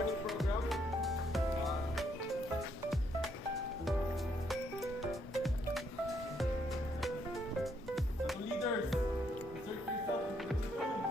morning program. The leaders, insert yourself into the room.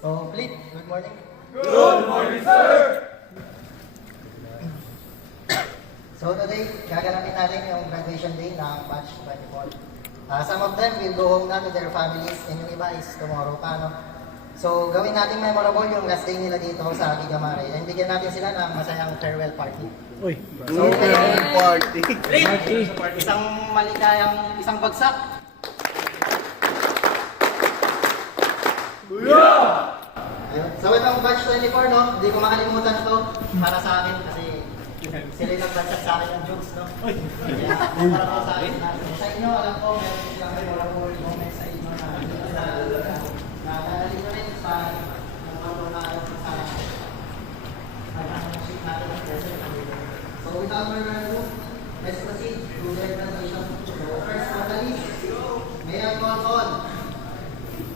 So, Fleet, good morning. Good morning, sir! So today, gaganapin natin yung graduation day ng batch 24. Some of them will go home na to their families and yung iba is tomorrow pa, no? So gawin natin memorable yung last day nila dito sa Gigamare and bigyan natin sila ng masayang farewell party. Uy, So, party. isang maligayang isang bagsak. Ayun. So itong batch 24, no? Hindi ko makalimutan to para sa akin kasi sila yung nagbansat sa akin ng jokes, no? Kaya, para po sa akin. Sa inyo, alam ko, meron silang memorable moments sa inyo na nakakali nyo rin sa nagpapalo na sa pag-ship natin ng present. So without further ado, let's proceed to the presentation. So first on the list, may call on.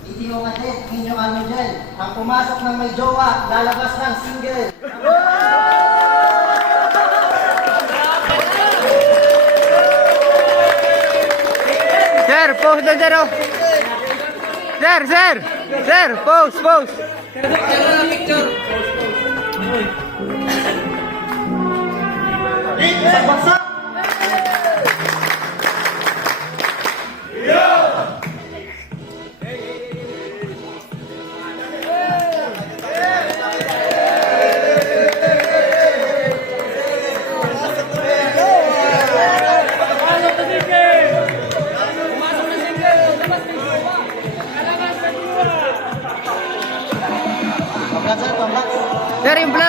Hindi mo kasi, Ninyo Ano Dyan, ang pumasok ng may jowa, lalabas ng single. Sir, pose doon, sir. oh. Sir, pose. Isang bagsak! Pagkasal, pambak. Sir, yung vlog.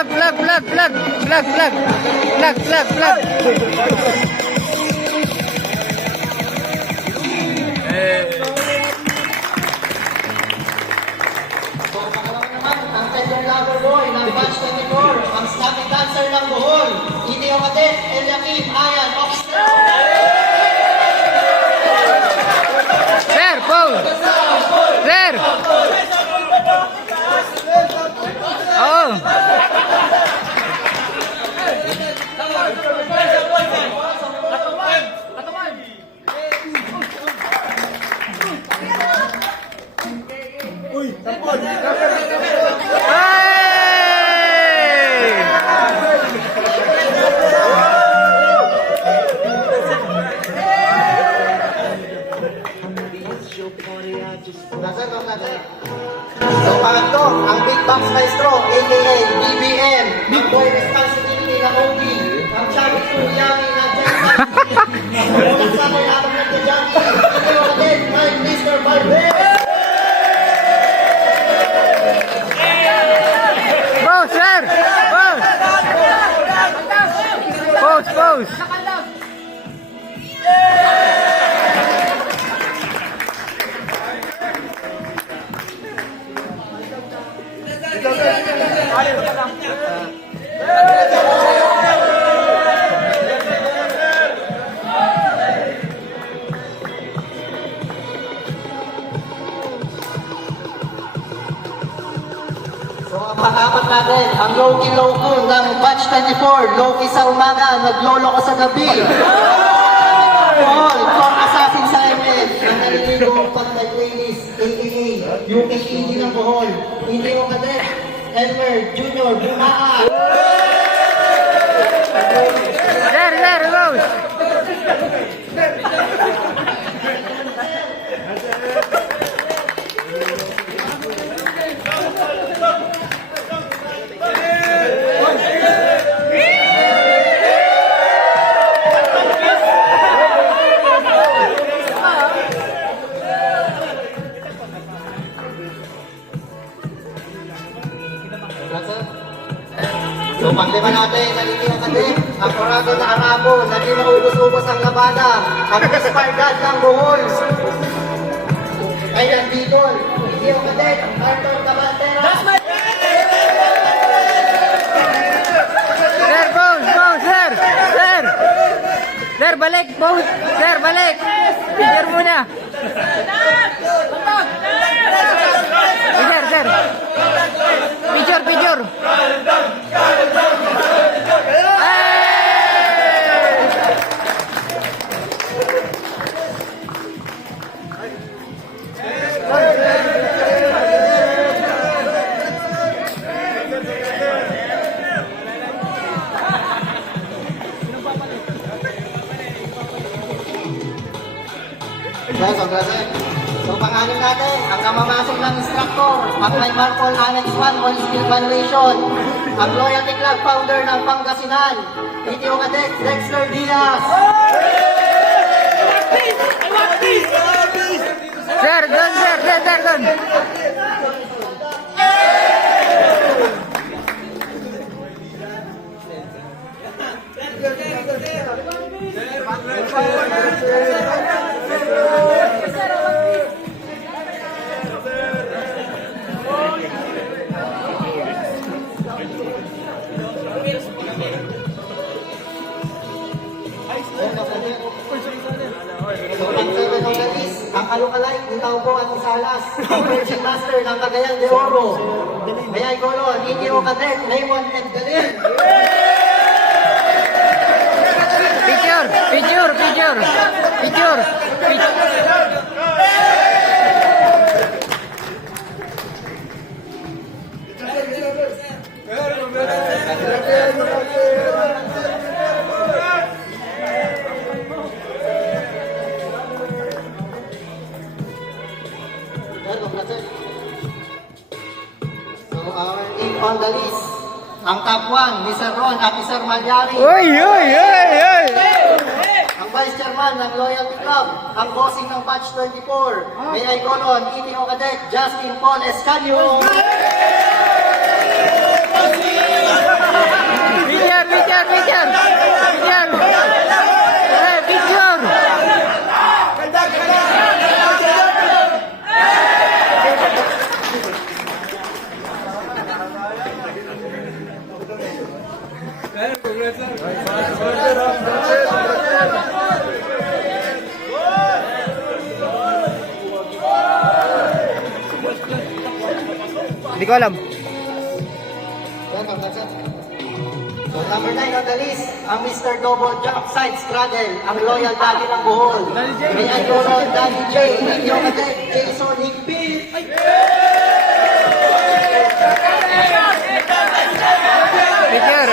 So, pangalawa naman, ang tender lover boy ng batch 24, ang snappy dancer ng Bohol, Itio Cadet, Eliakim, Ayan, Oxter. Sir, pose. Sir. Oh. Hey! Pagkasal. So, pangatlo, ang Big Box Maestro, a.k.a. BBM, Big Boy Responsibility na OB, ang Chubby Suryami na Jenny. Ang sabay atong ng Jenny, Itio Cadet, kay Mr. Balbert. Pose, sir. Pose. So, ang pang-apat natin, ang Loki Loco ng Batch 24, Loki sa umaga, naglolo ko sa gabi. Paul, Kong Assassin sa ML, ang naliligo pag playlist, a.k.a. UKED ng Bohol, Itio Cadet, Elmer Jr. Bumaa. Sir, pose. Congrats, sir. Panglima natin, nalilihan natin, ang Corazon na Arabo, naging maubos-ubos ang labada, ang Espargad ng Bohol. Kaya Bicol, Igio Cadet, Arthur Cabantera. Sir, pose, pose, sir! Sir! Sir, balik, pose! Sir, balik! Picture muna! Picture, sir! Picture, picture! Yes, congrats. So, pang-anim natin, ang kamamasok ng instructor, ang may Marcol Annex 1 on skill evaluation, ang Loyalty Club founder ng Pangasinan, PTO Cadet Dexter Diaz. Sir, doon, sir! Sir, sir, doon! So, pang-7 ng Galis, ang Alukalay, Itaubo at Isalas, ang Virgin Master ng Cagayan de Oro. Mayay Colon, PTO Cadet Raymond F. Galin. Picture! Picture! Picture! Picture! So, our 8 on the list, ang top 1, Mr. Ron at Mr. Malyari. Uy! Uy! Uy! Uy! Ang Vice Chairman ng Loyalty Club, ang bossing ng Batch 24, Mayay Colon, ETO Cadet Justin Paul Escanio. Picture! Picture! Picture! Picture! Hey, picture! Hindi ko alam. So, number 9 on the list, ang Mr. Double Jump Side Straddle, ang Loyal Daddy ng Bohol. Mayay Colon, Daddy J, ETO Cadet Jason Higby. Picture!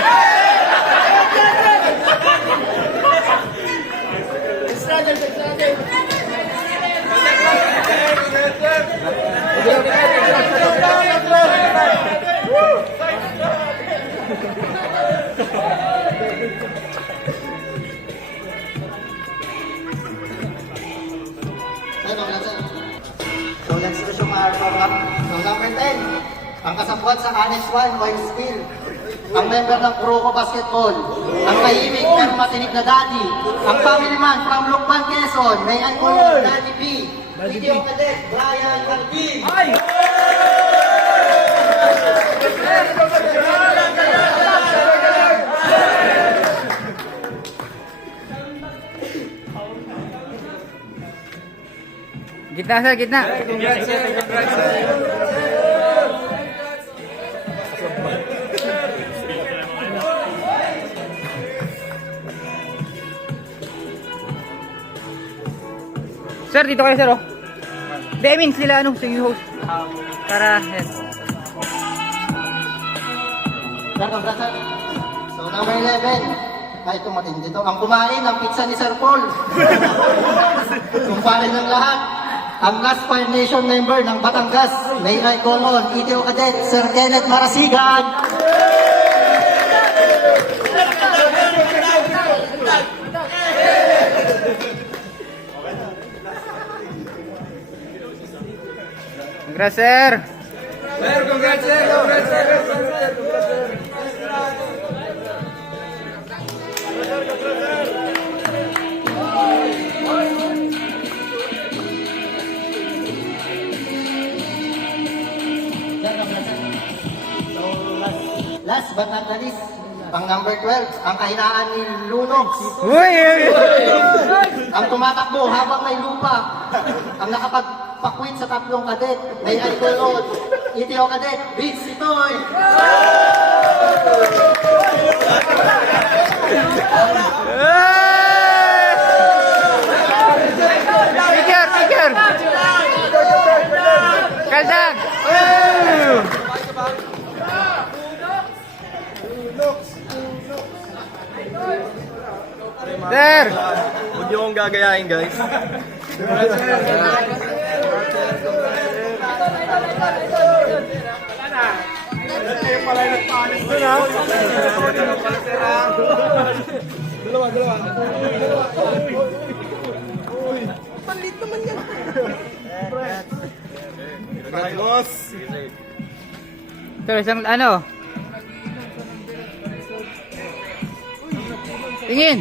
So, next question mga Arthur. So, number 10, ang kasabwat sa Annex 1, oil spill. Ang member ng Proco Basketball, ang tahimik pero matinig na daddy, ang family man from Lukban, Quezon, may Angulo, Daddy P, Video Cadet, Brian Carpin. Gitna, sir, gitna. Sir, dito kayo, sir, oh. Hindi, I mean, sila, ano, sige, host. Para, yan. So, number 11, ay, ito matindi to. Ang kumain ng pizza ni Sir Paul. Kumpare ng lahat. Ang last Fire Nation member ng Batangas, Mayay Colon, ETO Cadet, Sir Kenneth Marasigan. Congrats, sir. Sir, congrats, sir. Congrats, sir. Last but not the least, pang number 12, ang kahinaan ni Lunox. Uy! Ang tumatakbo habang may lupa. Ang nakapagpakwit sa tatlong kadet. May idol, Itio Kadet, Vince Itoy. Picture, picture! Kaldag! Sir! Huwag niyo akong gagayahin, guys. Boss! Sir, isang ano? Tingin!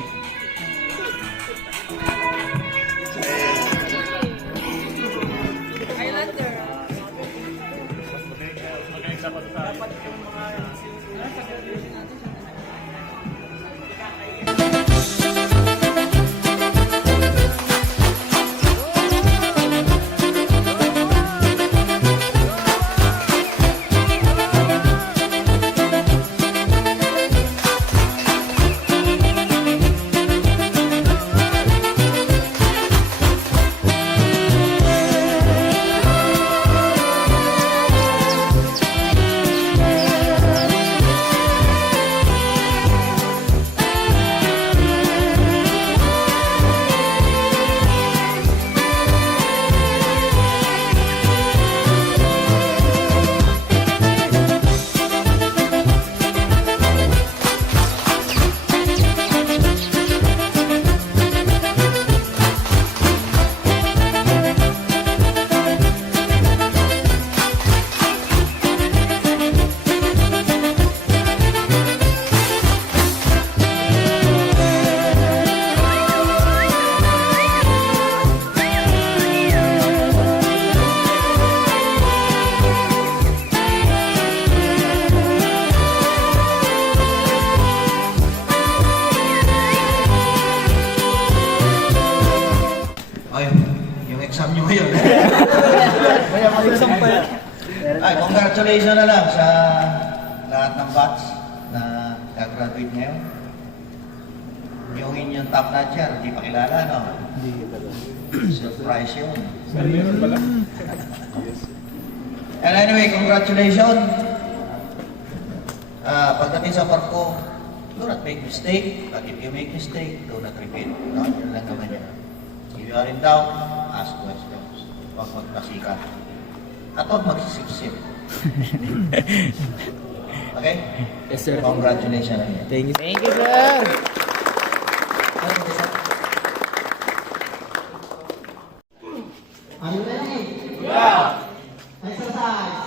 Ay, yung exam nyo ngayon. Ay, congratulations na lang sa lahat ng batch na graduate ngayon. Yung inyong top notcher, hindi pa kilala, no? Surprise yun. And anyway, congratulations. Pagdating sa parko, do not make mistake. But if you make mistake, do not repeat. No? Yun lang naman yun. If you are in doubt, ask questions. Huwag magpasikat. At huwag magsisip-sip. Okay? Yes, sir. Congratulations again. Thank you. Thank you, sir! Are you ready? Yeah! Exercise!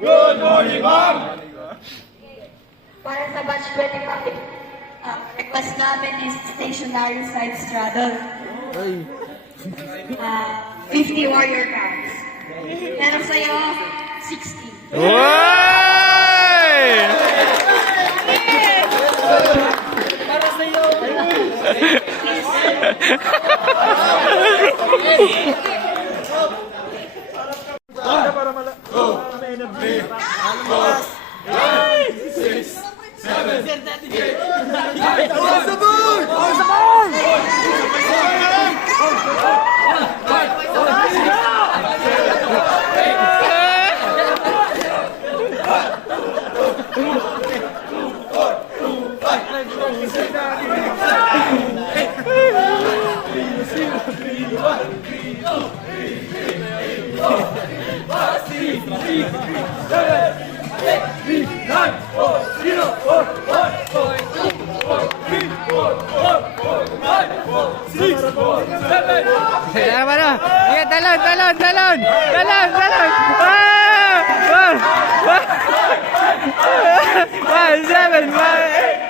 Good morning, ma'am! Para sa batch 25, request namin is stationary side straddle. 50 warrior counts. Pero sa'yo, 60. Uy! Para sa'yo, Tama na. Sige, talon. Ah! 1, 7, 1, 8.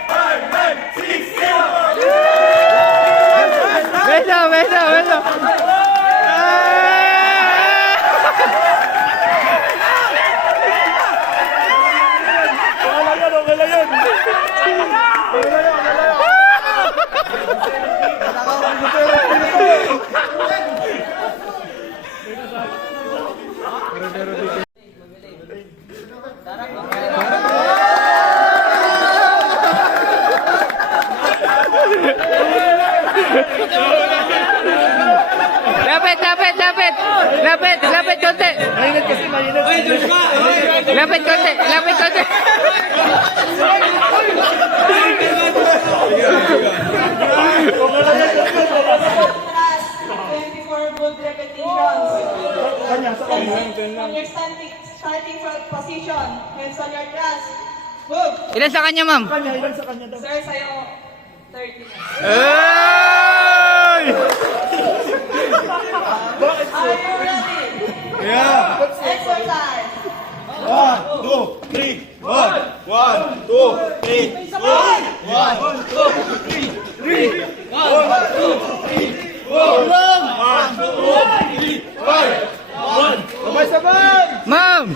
Beso. Lapit konti. Lapit konti. Class, 24 good repetitions. On your starting position, hands on your class. Move. Ilan sa kanya, ma'am? Sir, sa'yo, 30 na. Ay! Are you ready? Yeah. Exercise. 1, 2, 3. 1, 2, 3. 1, 2, 3. Sabay! Ma'am!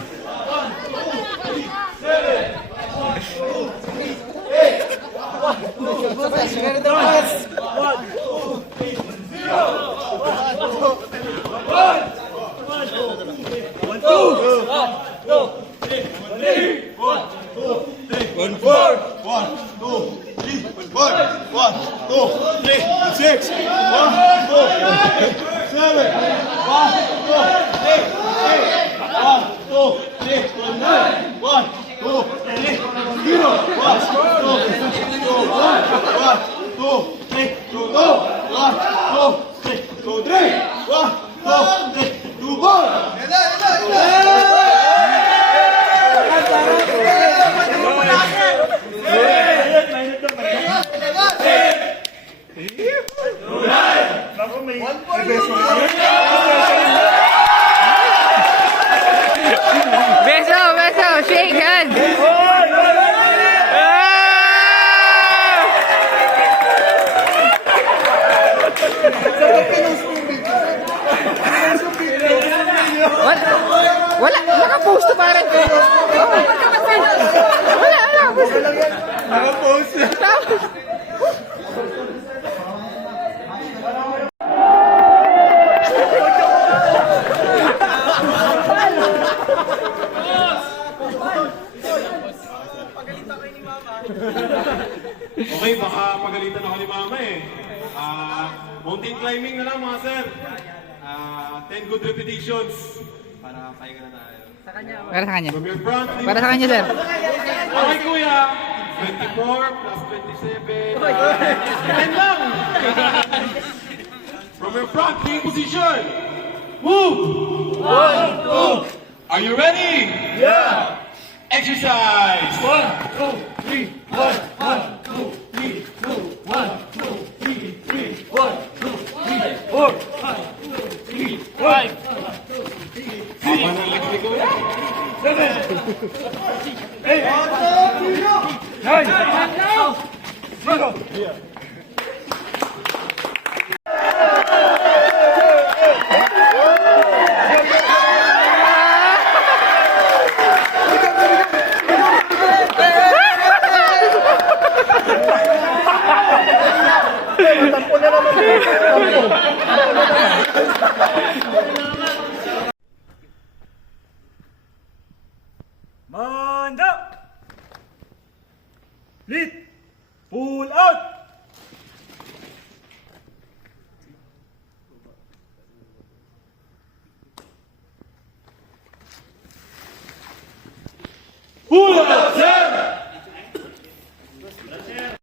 Beso, shake hands. Wala, naka-post to pare. Wala. Naka-post. Okay, baka pagalitan ako ni Mama eh. Mountain climbing na lang mga sir. 10 good repetitions. Para pahinga na tayo. Para sa kanya. From your front, Para sa kanya, sir. okay kuya. 24 plus 27. 10 lang. From your front, clean position. Move. 1, 2. Are you ready? Yeah. Exercise. 1, 2, 3. 1, 2, 3, 2, 1, 2, 3, 3, 1, 2, 3, 4, 5, 2, 3, 5. Haba ng legs ko yan. 7, 8, 9, 0. Tampo na naman. Tampo.